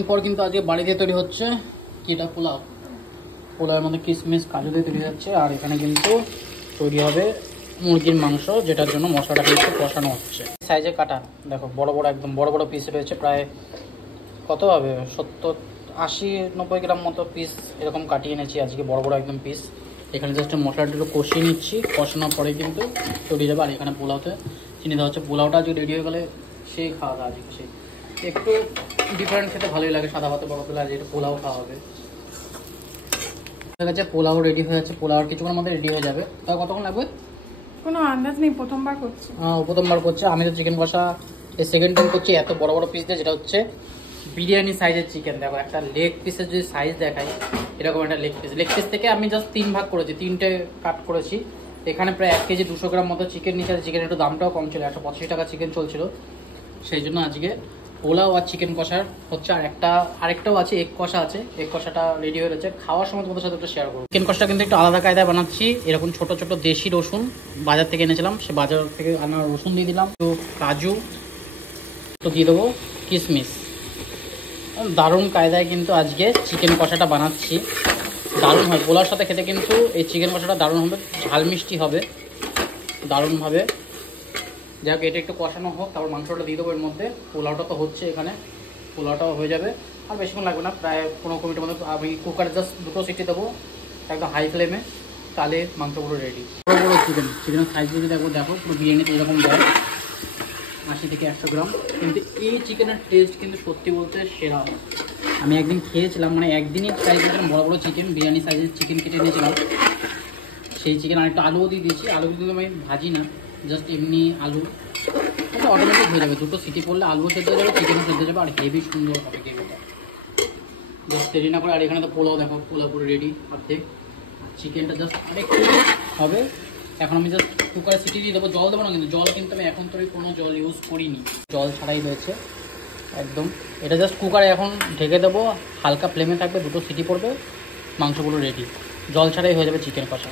এরপর কিন্তু আজকে বাড়িতে তৈরি হচ্ছে যেটা পোলাও। পোলাওয়ের মধ্যে কিশমিশ কাজু দিয়ে তৈরি হচ্ছে। আর এখানে কিন্তু তৈরি হবে মুরগির মাংস, যেটার জন্য মশলাটা কিন্তু কষানো হচ্ছে। সাইজে কাটা দেখো, বড় বড় একদম বড় বড় পিস রয়েছে। প্রায় কত হবে 70-80-90 গ্রাম মতো পিস এরকম কাটিয়ে এনেছি আজকে, বড় বড় একদম পিস। এখানে জাস্ট মশলাটা একটু কষিয়ে নিচ্ছি, কষানোর পরে কিন্তু তৈরি যাবে। আর এখানে পোলাওতে চিনি দেওয়া হচ্ছে। পোলাওটা আজকে রেডি হয়ে গেলে সেই খাওয়া দাওয়া আজকে সেই একটু ডিফারেন্ট খেতে ভালোই লাগে। সাদা ভাতে বড় পেলে আজ একটু পোলাও খাওয়া হবে। ঠিক আছে, পোলাও রেডি হয়ে যাচ্ছে। পোলাও কিছুক্ষণের মধ্যে রেডি হয়ে যাবে। তাও কতক্ষণ লাগবে কোনো আন্দাজ নেই, প্রথমবার করছি। প্রথমবার করছে। আমি তো চিকেন কষা এই সেকেন্ড টাইম করছি এত বড় বড় পিস দিয়ে, যেটা হচ্ছে বিরিয়ানি সাইজের চিকেন। দেখো একটা লেগ পিসের যদি সাইজ দেখাই, এরকম একটা লেগ পিস থেকে আমি জাস্ট 3 ভাগ করেছি, 3টে কাট করেছি। এখানে প্রায় 1 কেজি 200 গ্রাম মতো চিকেন নিচে। চিকেন একটু দামটাও কম ছিল, 185 টাকা চিকেন চলছিল। সেই জন্য আজকে পোলাও আর চিকেন কষার হচ্ছে। আর আরেকটাও আছে, এগ কষা আছে। এগ কষাটা রেডি হয়ে রয়েছে। খাওয়ার সময় তোমাদের সাথে একটু শেয়ার করবো। চিকেন কষাটা কিন্তু একটু আলাদা কায়দায় বানাচ্ছি। এরকম ছোট ছোট দেশি রসুন বাজার থেকে এনেছিলাম, সে বাজার থেকে আনা রসুন দিয়ে দিলাম, তো কাজু তো দিয়ে দেবো, কিশমিশ। দারুণ কায়দায় কিন্তু আজকে চিকেন কষাটা বানাচ্ছি। দারুণ হয় পোলাওর সাথে খেতে, কিন্তু এই চিকেন কষাটা দারুণ হবে, ঝাল মিষ্টি হবে দারুণভাবে। যাক, এটা একটু কষানো হোক, তারপর মাংসটা দিয়ে দেবো এর মধ্যে। পোলাওটা তো হচ্ছে এখানে, পোলাওটাও হয়ে যাবে। আর বেশিক্ষণ লাগবে না, প্রায় 15 মিনিটের মধ্যে। আমি কুকারে জাস্ট 2টো সিটি দেবো একদম হাই ফ্লেমে, তাহলে মাংস পুরো রেডি। বড়ো বড়ো চিকেনের সাইজ যদি দেখো পুরো বিরিয়ানিতে এরকম দেয়, 80 থেকে 100 গ্রাম। কিন্তু এই চিকেনের টেস্ট কিন্তু সত্যি বলতে সেরা। আমি একদিন খেয়েছিলাম, মানে একদিনই ট্রাই করেছিলাম বড় বড় চিকেন, বিরিয়ানি সাইজের চিকেন কেটে নিয়েছিলাম। সেই চিকেন আরেকটা আলুও দিয়ে দিয়েছি। আলু কিন্তু আমি ভাজি না, জাস্ট এমনি আলু অটোমেটিক হয়ে যাবে। 2টো সিটি পড়লে আলুও সেদ্ধ হয়ে যাবে, চিকেনও সেদ্ধ হয়ে যাবে, আর হেভি সুন্দর হবে গ্রেভিটা। জাস্ট দেরি না করে। আর এখানে তো পোলাও দেখো, পোলাও পুরো রেডি অর্ধেক। চিকেনটা জাস্ট আরেকটু হবে। এখন আমি জাস্ট কুকারে সিটি দিয়ে দেবো, জল দেবো না কিন্তু। জল কিন্তু আমি এখন তো কোনো জল ইউজ করিনি, জল ছাড়াই রয়েছে একদম। এটা জাস্ট কুকারে এখন ঢেকে দেবো, হালকা ফ্লেমে থাকবে, 2টো সিটি পড়বে, মাংসগুলো রেডি। জল ছাড়াই হয়ে যাবে চিকেন কষা।